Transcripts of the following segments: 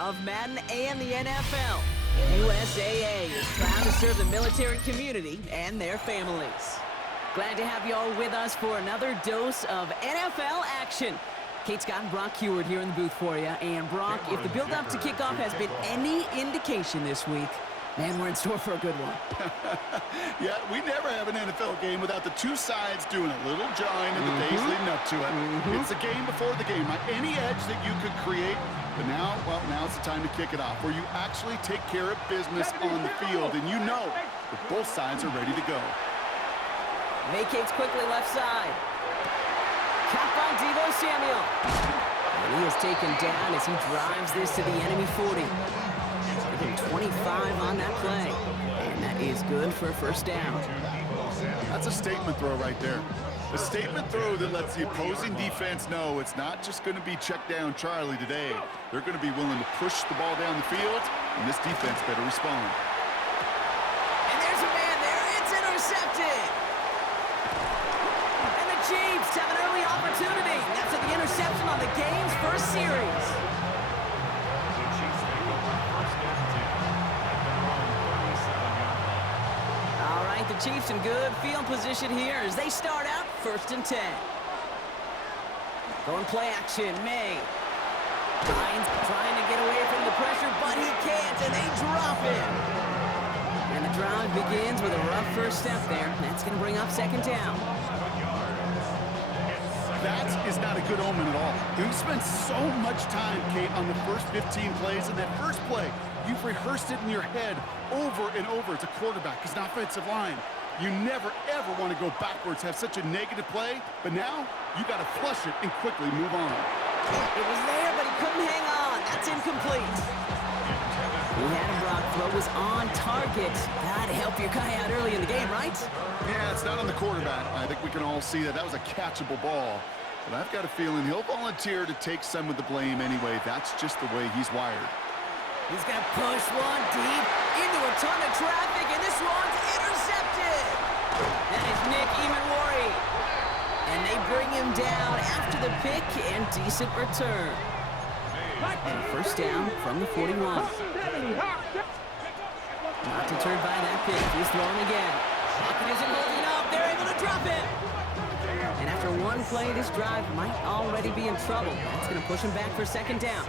of Madden and the NFL. USAA is proud to serve the military community and their families. Glad to have you all with us for another dose of NFL action. Kate Scott and Brock Heward here in the booth for you. And Brock, if the build-up to kickoff has been any indication this week, man, we're in store for a good one. Yeah, we never have an NFL game without the two sides doing a little jawing in the days leading up to it. It's the game before the game, right? Any edge that you could create, but now, well, now it's the time to kick it off, where you actually take care of business on the field, and you know that both sides are ready to go. Vacates quickly left side. Caught by Deebo Samuel. And he is taken down as he drives this to the enemy 40. 25 on that play. And that is good for a first down. That's a statement throw right there. A statement throw that lets the opposing defense know it's not just going to be check down Charlie today. They're going to be willing to push the ball down the field, and this defense better respond. And there's a man there. It's intercepted. And the Chiefs have an early opportunity. That's the interception on the game's first series. The Chiefs in good field position here as they start out 1st and 10. Going play action, May. Ryan's trying to get away from the pressure, but he can't, and they drop it. And the drive begins with a rough first step there. That's going to bring up 2nd down. That is not a good omen at all. You spent so much time, Kate, on the first 15 plays. In that first play, you've rehearsed it in your head over and over as a quarterback, as an offensive line. You never, ever want to go backwards, have such a negative play, but now you got to flush it and quickly move on. It was there, but he couldn't hang on. That's incomplete. He had him, Brock. Throw was on target. Got to help your guy out early in the game, right? Yeah, it's not on the quarterback. I think we can all see that. That was a catchable ball. But I've got a feeling he'll volunteer to take some of the blame anyway. That's just the way he's wired. He's going to push one deep into a ton of traffic, and this one's intercepted. That is Nick Emanwari. And they bring him down after the pick and decent return. And first down from the 41. Not deterred by that pick. He's throwing again. Pocket isn't holding up. They're able to drop it. And after one play, this drive might already be in trouble. That's going to push him back for 2nd down.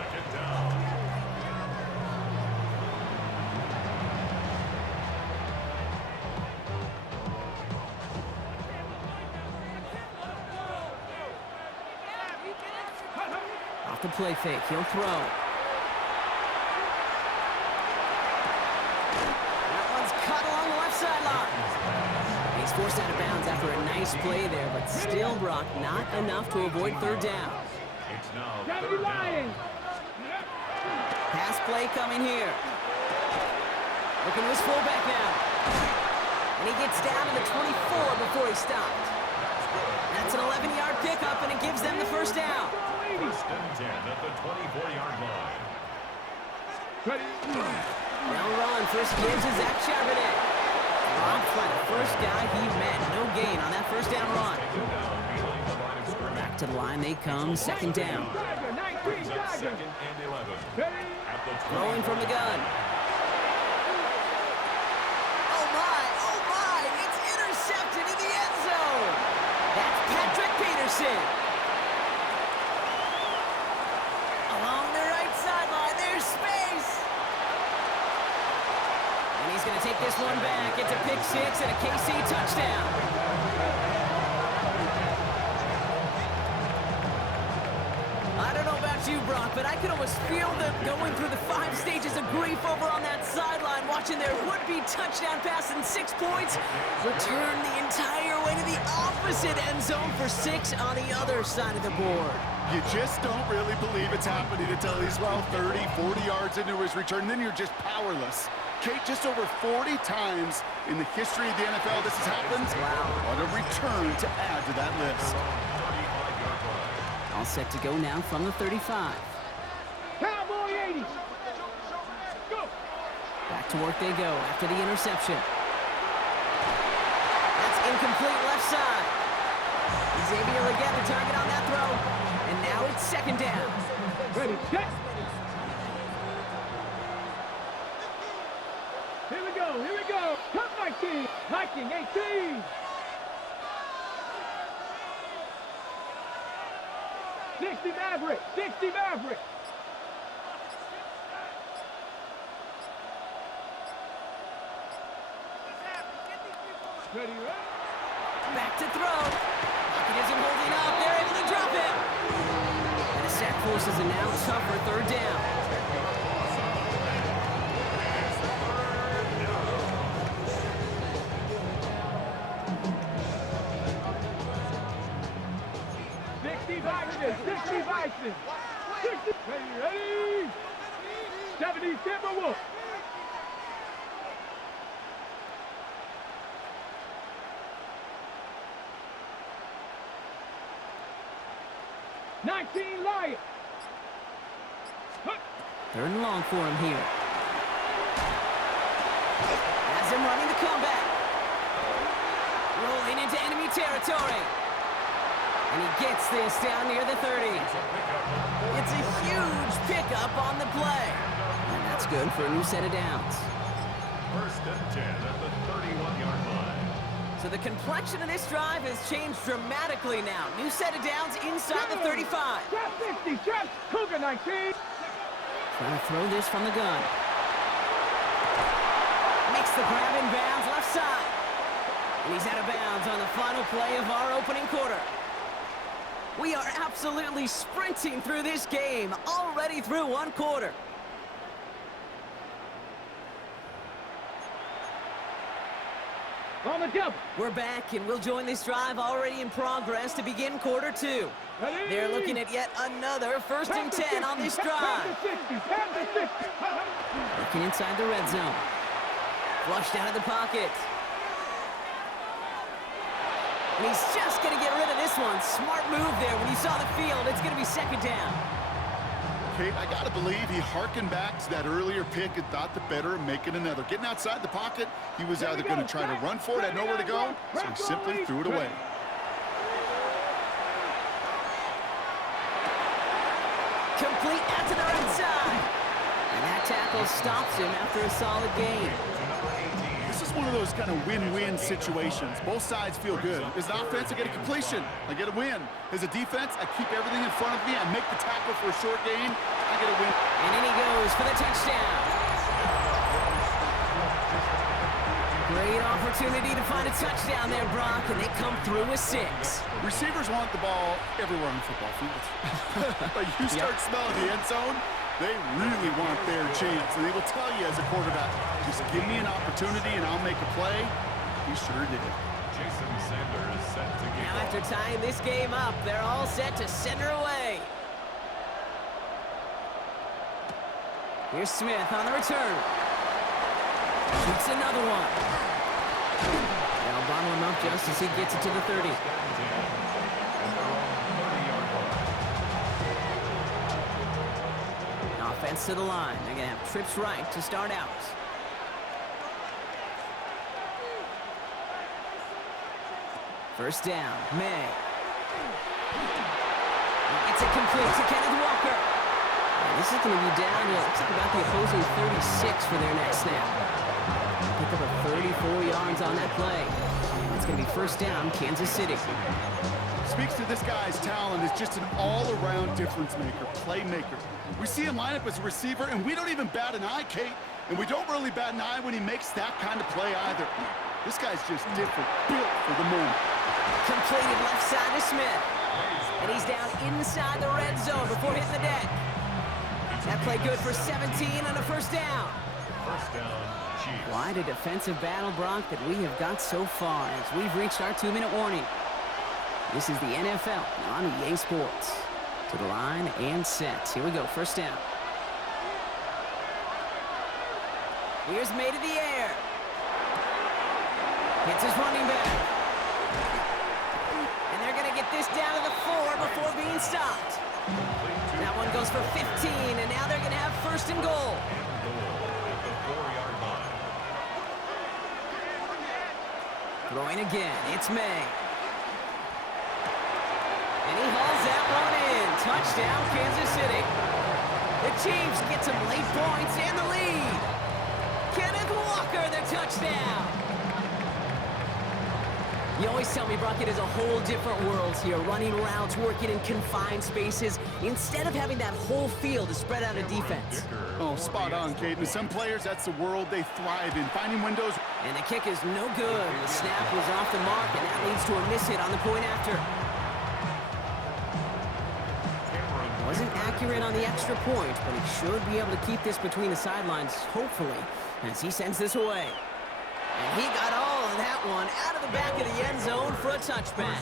Off the play fake, he'll throw. That one's cut along the left sideline. He's forced out of bounds after a nice play there, but still, Brock, not enough to avoid 3rd down. Pass play coming here. Looking to his fullback now. And he gets down to the 24 before he stopped. That's an 11-yard pickup, and it gives them the first down. 1st and 10 at the 24-yard line. Now run. First gives to Zach Charbonnet. Dropped by the first guy he met. No gain on that first down run. Back to the line they come. 2nd down. Throwing from the gun. Oh my, it's intercepted in the end zone. That's Patrick Peterson. Along the right sideline, there's space. And he's going to take this one back. It's a pick 6 and a KC touchdown. I don't know about you, Brock, but I could almost feel them going through the 5 stages of grief over on that sideline, watching their would-be touchdown pass in 6 points return the entire way to the opposite end zone for 6 on the other side of the board. You just don't really believe it's happening until he's, well, 30, 40 yards into his return. Then you're just powerless. Kate, just over 40 times in the history of the NFL this has happened. Wow. What a return to add to that list. All set to go now from the 35. Cowboy 80. Go. Back to work they go after the interception. That's incomplete left side. Xavier again the target on that throw. And now it's 2nd down. Ready, set. go. Here we go. Cut 19. Hiking 18. 60 Maverick. 60 Maverick. Ready, ready. Back to throw. Lockett isn't holding up. They're able to drop him. And a sack forces a now tougher third down. Sixty Bison. 60. Ready. 70 Timberwolf. 19 Lion. Third and long for him here. Has him running the comeback. Rolling into enemy territory. And he gets this down near the 30. It's a huge pickup on the play. And that's good for a new set of downs. First and 10 at the 31-yard line. So the complexion of this drive has changed dramatically now. New set of downs inside the 35. Trap 60. Trap. Cougar 19. Trying to throw this from the gun. Makes the grab in bounds left side. And he's out of bounds on the final play of our opening quarter. We are absolutely sprinting through this game, already through one quarter. On the double. We're back, and we'll join this drive already in progress to begin quarter two. Ready. They're looking at yet another first and 10 on this drive. Looking inside the red zone. Flushed out of the pocket. And he's just going to get rid of this one. Smart move there. When you saw the field, it's going to be second down. Kate, I got to believe he harkened back to that earlier pick and thought the better of making another. Getting outside the pocket, he was either going to try to run for it, had nowhere to go, so he simply threw it away. Complete out to the right side. And that tackle stops him after a solid gain. This is one of those kind of win-win situations. Both sides feel good. As an offense, I get a completion. I get a win. As a defense, I keep everything in front of me. I make the tackle for a short gain. I get a win. And in he goes for the touchdown. Great opportunity to find a touchdown there, Brock, and they come through with 6. Receivers want the ball everywhere on the football field. But you start smelling the end zone, they really want their chance. And they will tell you as a quarterback, just give me an opportunity and I'll make a play. He sure did. Jason Sanders set to kick Now off. after tying this game up, they're all set to send her away. Here's Smith on the return. Shoots another one. They'll bottle him up just as he gets it to the 30. Offense to the line. They're going to have trips right to start out. First down, May. It's a complete to Kenneth Walker. And this is going to be down to, looks like about the opposing 36 for their next snap. Pick up a 34 yards on that play. It's going to be first down, Kansas City. Speaks to this guy's talent as just an all-around difference maker, playmaker. We see him line up as a receiver, and we don't even bat an eye, Kate. And we don't really bat an eye when he makes that kind of play either. This guy's just different, built for the moment. Completed left side to Smith. And he's down inside the red zone before hitting the deck. That play good for 17 and a first down. First down, Chiefs. Quite a defensive battle, Brock, that we have got so far as we've reached our 2-minute warning. This is the NFL on EA Sports. To the line and set. Here we go, first down. Here's May to the air. Hits his running back. And they're going to get this down to the 4 before being stopped. That one goes for 15, and now they're going to have first and goal. At the 4-yard line. Throwing again, it's May. And he hauls that one in. Touchdown, Kansas City. The Chiefs get some late points and the lead. Kenneth Walker, the touchdown. You always tell me, Brock, it is a whole different world here, running routes, working in confined spaces, instead of having that whole field to spread out a defense. Oh, spot on, Caden. Some players, that's the world they thrive in, finding windows. And the kick is no good. The snap was off the mark, and that leads to a miss hit on the point after. Wasn't accurate on the extra point, but he should be able to keep this between the sidelines, hopefully, as he sends this away. And he got all of that one out of the back of the end zone for a touchback.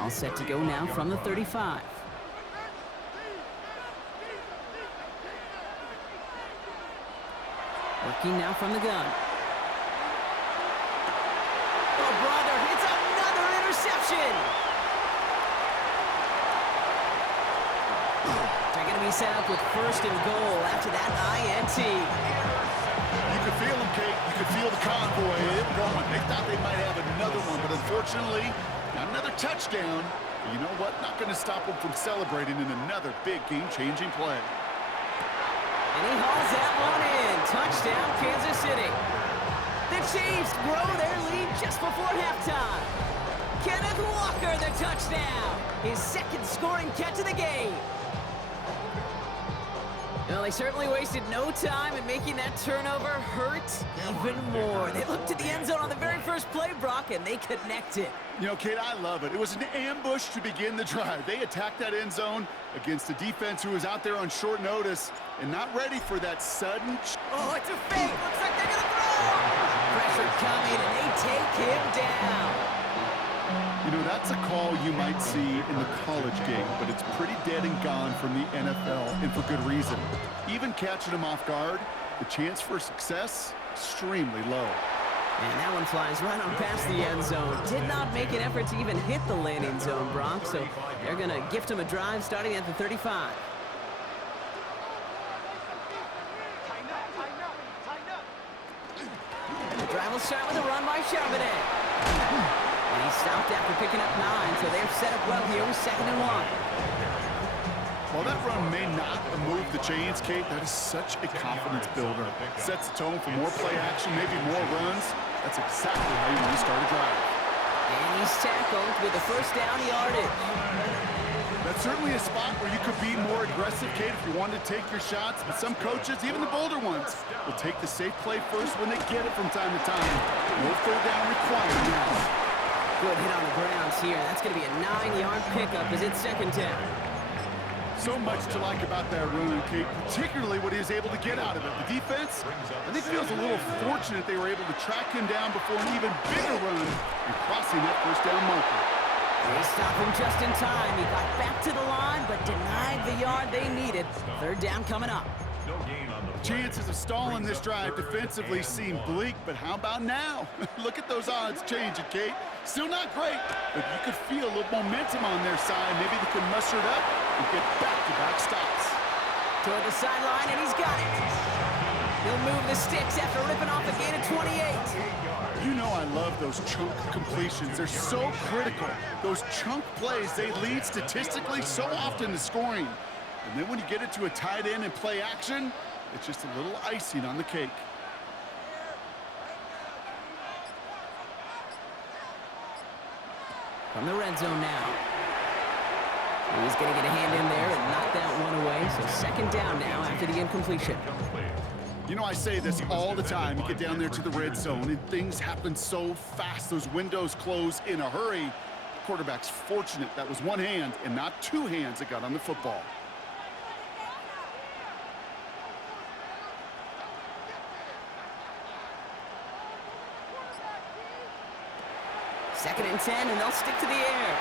All set to go now from the 35. Working now from the gun. Oh, brother, it's another interception. They're going to be set up with first and goal after that INT. You could feel them, Kate. You could feel the convoy going. They thought they might have another one, but unfortunately, not another touchdown. But you know what? Not going to stop them from celebrating in another big game-changing play. And he hauls that one in. Touchdown, Kansas City. The Chiefs grow their lead just before halftime. Kenneth Walker, the touchdown. His second scoring catch of the game. Well, they certainly wasted no time in making that turnover hurt even more. They looked to the end zone on the very first play, Brock, and they connected. You know, Kate, I love it. It was an ambush to begin the drive. They attacked that end zone against a defense who was out there on short notice and not ready for that sudden... Oh, it's a fake. Looks like they're going to throw. Pressure coming, and they take him down. You know, that's a call you might see in the college game, but it's pretty dead and gone from the NFL, and for good reason. Even catching him off guard, the chance for success, extremely low. And that one flies right on past the end zone. Did not make an effort to even hit the landing zone, Brock, so they're going to gift him a drive starting at the 35. The drive will start with a run by Charbonnet. And he stopped after picking up 9, so they're set up well here with 2nd and 1. While that run may not move the chains, Kate, that is such a confidence builder. Sets the tone for more play action, maybe more runs. That's exactly how you want to start a drive. And he's tackled with the first down yardage. That's certainly a spot where you could be more aggressive, Kate, if you wanted to take your shots. But some coaches, even the bolder ones, will take the safe play first when they get it from time to time. No third down required now. Good hit on the grounds here. That's going to be a 9-yard pickup as it's 2nd down. So much to like about that run, Kate, particularly what he was able to get out of it. The defense, I think, feels a little fortunate they were able to track him down before an even bigger run and crossing that first down marker. They stopped him just in time. He got back to the line, but denied the yard they needed. 3rd down coming up. Chances of stalling this drive defensively seem bleak, but how about now? Look at those odds changing, Kate. Still not great, but you could feel a little momentum on their side. Maybe they can muster it up and get back-to-back stops. Toward the sideline, and he's got it. He'll move the sticks after ripping off a gain of 28. You know I love those chunk completions. They're so critical. Those chunk plays, they lead statistically so often to scoring. And then when you get it to a tight end and play action, it's just a little icing on the cake. From the red zone now. He's going to get a hand in there and knock that one away. So 2nd down now after the incompletion. You know, I say this all the time. You get down there to the red zone, and things happen so fast. Those windows close in a hurry. The quarterback's fortunate that was one hand and not two hands that got on the football. Second and 10, and they'll stick to the air.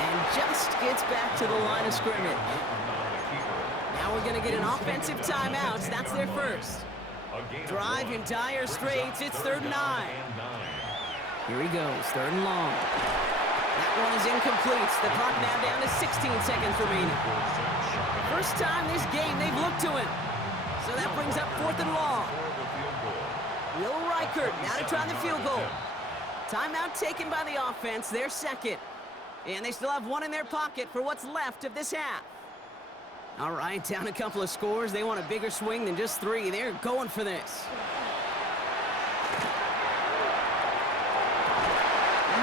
And just gets back to the line of scrimmage. Now we're going to get an offensive timeout. That's their first. Drive in dire straits. It's 3rd and 9. Here he goes, 3rd and long. That one is incomplete. The clock now down to 16 seconds remaining. First time this game they've looked to him. So that brings up 4th and long. Will Reichert now to try the field goal. Timeout taken by the offense, their second. And they still have one in their pocket for what's left of this half. All right, down a couple of scores. They want a bigger swing than just 3. They're going for this.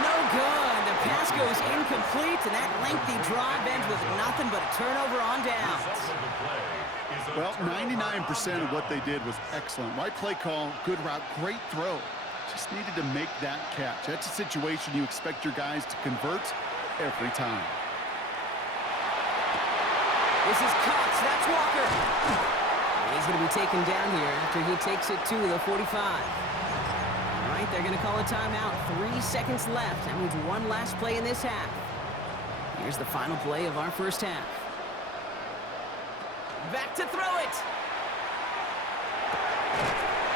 No good. The pass goes incomplete, and that lengthy drive ends with nothing but a turnover on downs. Well, 99% of what they did was excellent. Right play call, good route, great throw. Just needed to make that catch. That's a situation you expect your guys to convert every time. This is Cox. That's Walker. He's going to be taken down here after he takes it to the 45. All right, they're going to call a timeout. 3 seconds left. That means one last play in this half. Here's the final play of our first half. Back to throw it.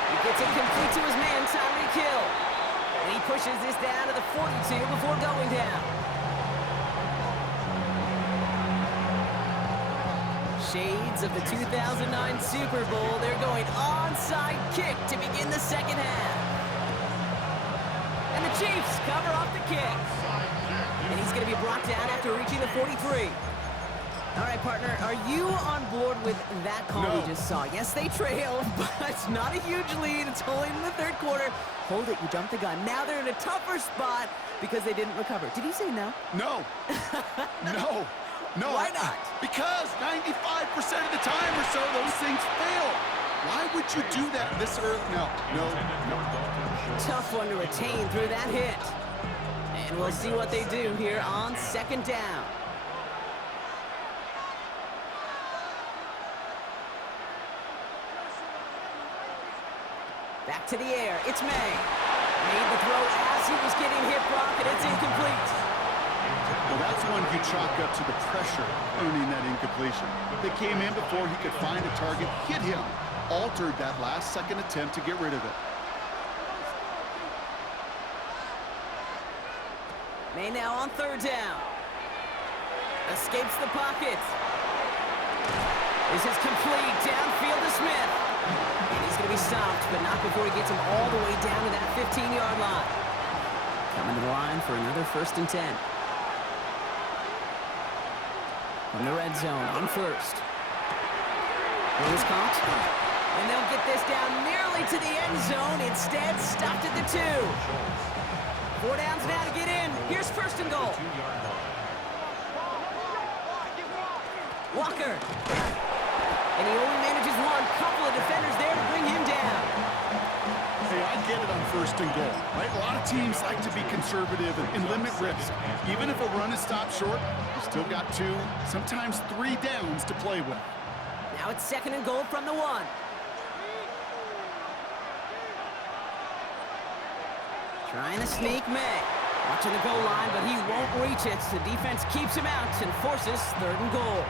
He gets it complete to his man, Tyreek Hill. And he pushes this down to the 42 before going down. Shades of the 2009 Super Bowl. They're going onside kick to begin the second half. And the Chiefs cover off the kick. And he's going to be brought down after reaching the 43. All right, partner, are you on board with that call we just saw? Yes, they trail, but not a huge lead. It's only in the third quarter. Hold it, you jumped the gun. Now they're in a tougher spot because they didn't recover. Did he say no? No. No. No. Why not? Because 95% of the time or so, those things fail. Why would you do that this early? No. Tough one to retain through that hit. And we'll see what they do here on second down. Back to the air. It's May. Made the throw as he was getting hit, Brock, and it's incomplete. Well, that's one you chalk up to the pressure earning that incompletion. They came in before he could find a target, hit him, altered that last-second attempt to get rid of it. May now on third down. Escapes the pocket. This is complete. Downfield to Smith. And he's going to be stopped, but not before he gets him all the way down to that 15-yard line. Coming to the line for another 1st and 10. From the red zone on first. It was caught. And they'll get this down nearly to the end zone. Instead, stopped at the 2. 4 downs now to get in. Here's 1st and goal. Walker. And he only manages one. Couple of defenders there to bring him down. Hey, I get it on 1st and goal, right? A lot of teams like to be conservative and limit risk. Even if a run is stopped short, you still got 2, sometimes 3 downs to play with. Now it's 2nd and goal from the 1. Trying to sneak May. Watching the goal line, but he won't reach it. The defense keeps him out and forces 3rd and goal.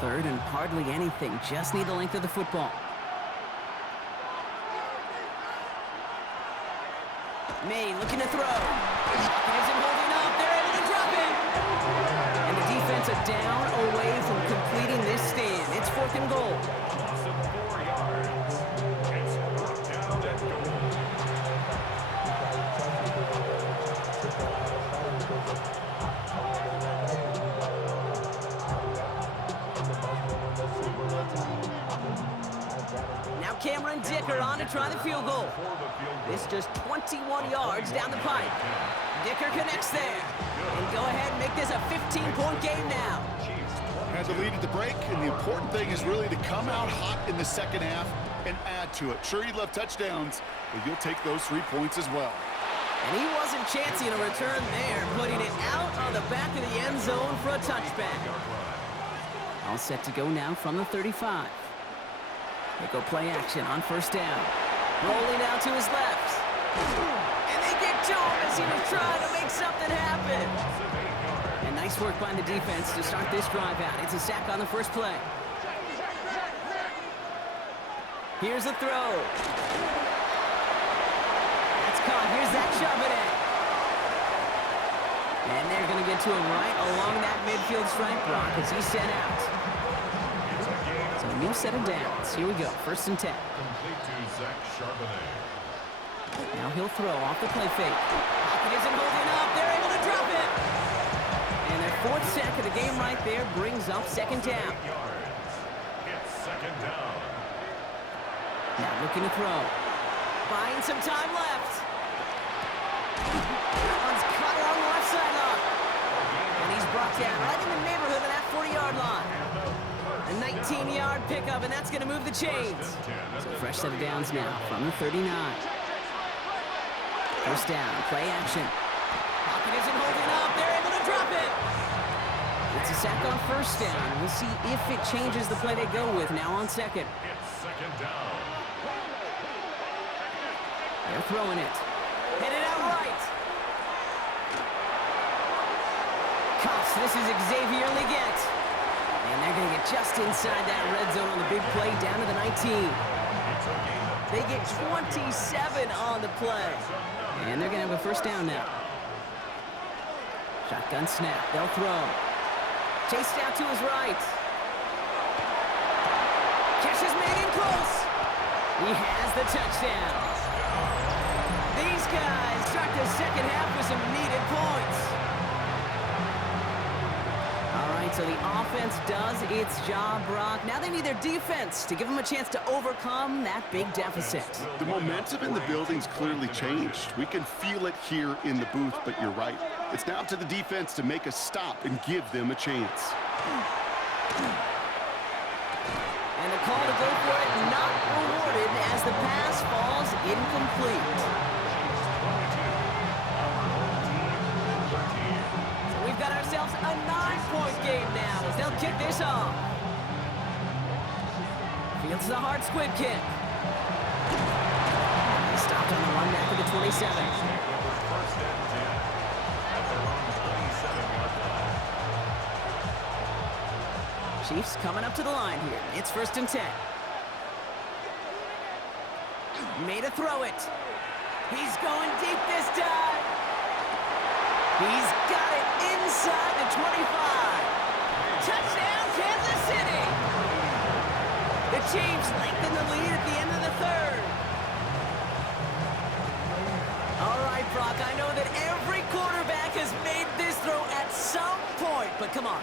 3rd and hardly anything. Just need the length of the football. May looking to throw. He isn't holding up. They're able to drop it. And the defense a down away from completing this stand. It's 4th and goal. Cameron Dicker on to try the field goal. This just 21 yards down the pipe. Dicker connects there. And go ahead and make this a 15-point game now. Had the lead at the break, and the important thing is really to come out hot in the second half and add to it. Sure, you'd love touchdowns, but you'll take those 3 points as well. And he wasn't chancing a return there, putting it out on the back of the end zone for a touchback. All set to go now from the 35. They go play action on 1st down. Rolling out to his left. And they get to him as he was trying to make something happen. And nice work by the defense to start this drive out. It's a sack on the first play. Here's the throw. That's caught. Here's that shove it in. And they're going to get to him right along that midfield stripe block as he's sent out. So a new set of downs. Here we go. 1st and 10. Now he'll throw off the play fake. Pocket isn't holding up. They're able to drop it. And they're fourth sack of the game right there brings up second down. It's second down. Now looking to throw. Buying some time left. That one's cut along the left sideline. And he's brought down right in the neighborhood of that 40-yard line. A 19-yard pickup, and that's going to move the chains. So fresh set of downs now from the 39. First down, play action. Pocket isn't holding up. They're able to drop it. It's a sack on first down. We'll see if it changes the play they go with now on second. It's second down. They're throwing it. Headed out right. Cuffs, this is Xavier Leggett. And they're going to get just inside that red zone on the big play down to the 19. They get 27 on the play. And they're going to have a first down now. Shotgun snap. They'll throw. Chased out to his right. Catch is made in close. He has the touchdown. These guys start the second half with some needed points. All right, so the offense does its job, Brock. Now they need their defense to give them a chance to overcome that big deficit. The momentum in the building's clearly changed. We can feel it here in the booth, but you're right. It's now up to the defense to make a stop and give them a chance. And the call to go for it not rewarded as the pass falls incomplete. So we've got ourselves a 9-point game now as they'll kick this off. Fields the hard squid kick. He stopped on the run back of the 27. Chiefs coming up to the line here. It's first and 10. Made a throw it. He's going deep this time. He's got it inside the 25. Touchdown, Kansas City. The Chiefs lengthen the lead at the end of the third. All right, Brock, I know that every quarterback has made this throw at some point, but come on,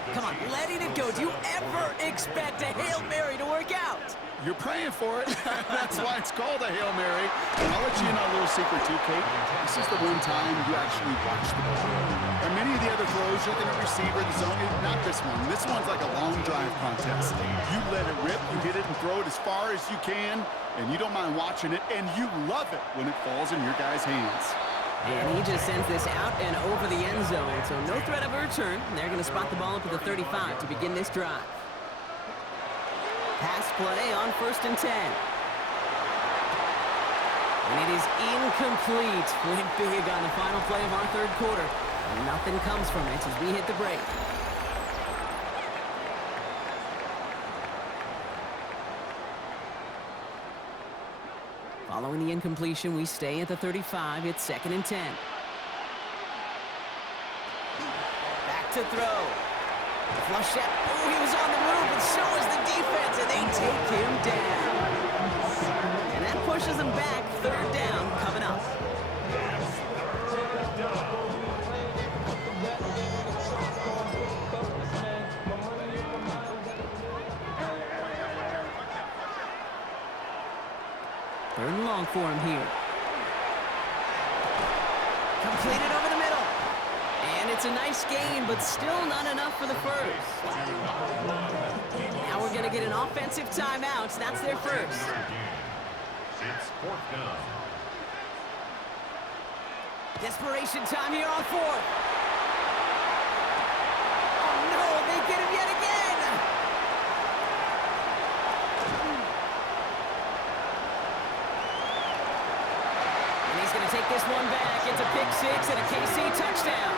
letting it go. Do you ever expect a Hail Mary to work out? You're praying for it. That's why it's called a Hail Mary. And I'll let you in on a little secret too, Kate. This is the one time you actually watch the ball. And many of the other throws, you're going to receiver, the zone, not this one. This one's like a long drive contest. You let it rip, you hit it and throw it as far as you can, and you don't mind watching it, and you love it when it falls in your guys' hands. And he just sends this out and over the end zone, so no threat of a return. They're going to spot the ball up at the 35 to begin this drive. Pass play on first and 10. And it is incomplete. Went big on the final play of our third quarter. And nothing comes from it as we hit the break. Following the incompletion, we stay at the 35. It's second and 10. Back to throw. Flush that. Oh, he was on the move, but so is the defense, and they take him down. And that pushes them back. Third down coming up. Third and long for him here. Completed over the middle. And it's a nice gain, but still not enough for the first. Now we're going to get an offensive timeout. That's their first. It's fourth down. Desperation time here on fourth. Oh, no, they get him yet again. And he's going to take this one back. It's a pick six and a KC touchdown.